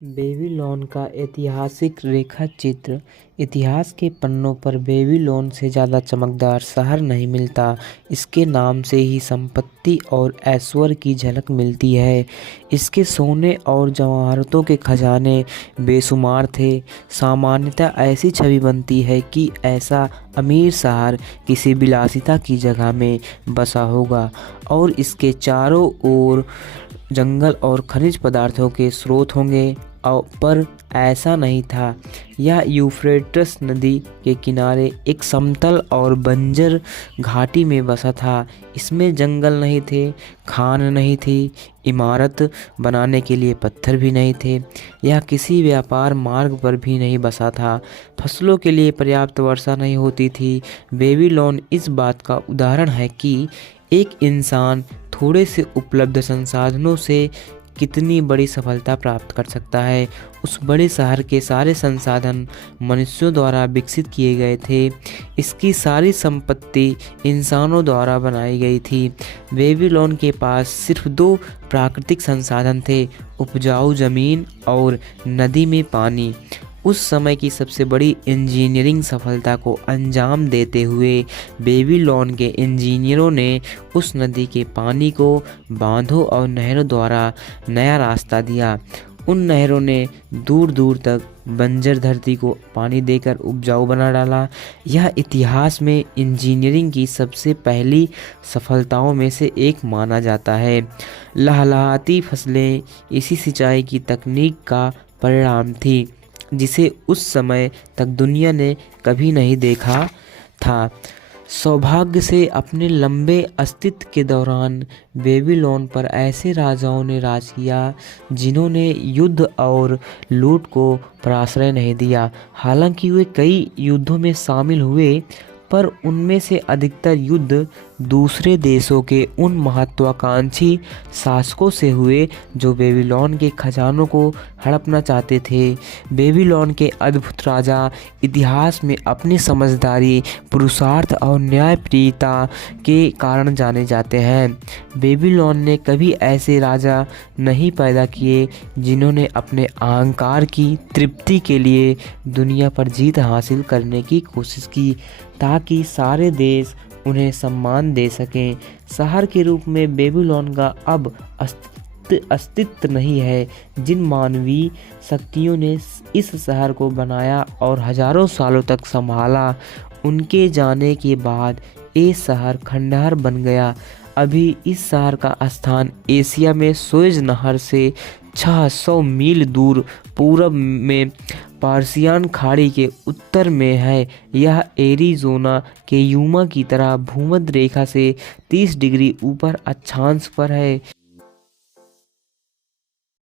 Babylon का ऐतिहासिक रेखाचित्र। इतिहास के पन्नों पर बेबीलोन से ज़्यादा चमकदार शहर नहीं मिलता। इसके नाम से ही संपत्ति और ऐश्वर्य की झलक मिलती है। इसके सोने और जवाहरातों के खजाने बेशुमार थे। सामान्यतः ऐसी छवि बनती है कि ऐसा अमीर शहर किसी विलासिता की जगह में बसा होगा और इसके चारों ओर जंगल और खनिज पदार्थों के स्रोत होंगे। पर ऐसा नहीं था। यह यूफ्रेटस नदी के किनारे एक समतल और बंजर घाटी में बसा था। इसमें जंगल नहीं थे, खान नहीं थी, इमारत बनाने के लिए पत्थर भी नहीं थे। यह किसी व्यापार मार्ग पर भी नहीं बसा था। फसलों के लिए पर्याप्त वर्षा नहीं होती थी। बेबीलोन इस बात का उदाहरण है कि एक इंसान थोड़े से उपलब्ध संसाधनों से कितनी बड़ी सफलता प्राप्त कर सकता है। उस बड़े शहर के सारे संसाधन मनुष्यों द्वारा विकसित किए गए थे। इसकी सारी संपत्ति इंसानों द्वारा बनाई गई थी। बेबीलोन के पास सिर्फ दो प्राकृतिक संसाधन थे, उपजाऊ जमीन और नदी में पानी। उस समय की सबसे बड़ी इंजीनियरिंग सफलता को अंजाम देते हुए बेबीलोन के इंजीनियरों ने उस नदी के पानी को बांधों और नहरों द्वारा नया रास्ता दिया। उन नहरों ने दूर दूर तक बंजर धरती को पानी देकर उपजाऊ बना डाला। यह इतिहास में इंजीनियरिंग की सबसे पहली सफलताओं में से एक माना जाता है। लहलहाती फसलें इसी सिंचाई की तकनीक का परिणाम थी जिसे उस समय तक दुनिया ने कभी नहीं देखा था। सौभाग्य से अपने लंबे अस्तित्व के दौरान बेबीलोन पर ऐसे राजाओं ने राज किया जिन्होंने युद्ध और लूट को प्रश्रय नहीं दिया। हालांकि वे कई युद्धों में शामिल हुए, पर उनमें से अधिकतर युद्ध दूसरे देशों के उन महत्वाकांक्षी शासकों से हुए जो बेबीलोन के खजानों को हड़पना चाहते थे। बेबीलोन के अद्भुत राजा इतिहास में अपनी समझदारी, पुरुषार्थ और न्यायप्रियता के कारण जाने जाते हैं। बेबीलोन ने कभी ऐसे राजा नहीं पैदा किए जिन्होंने अपने अहंकार की तृप्ति के लिए दुनिया पर जीत हासिल करने की कोशिश की ताकि सारे देश उन्हें सम्मान दे सकें। शहर के रूप में बेबीलोन का अब अस्तित्व नहीं है। जिन मानवीय शक्तियों ने इस शहर को बनाया और हजारों सालों तक संभाला, उनके जाने के बाद ये शहर खंडहर बन गया। अभी इस शहर का स्थान एशिया में सुएज नहर से 600 मील दूर पूर्व में पर्शियन खाड़ी के उत्तर में है। यह एरिज़ोना के यूमा की तरह भूमध्य रेखा से 30 डिग्री ऊपर अक्षांश पर है।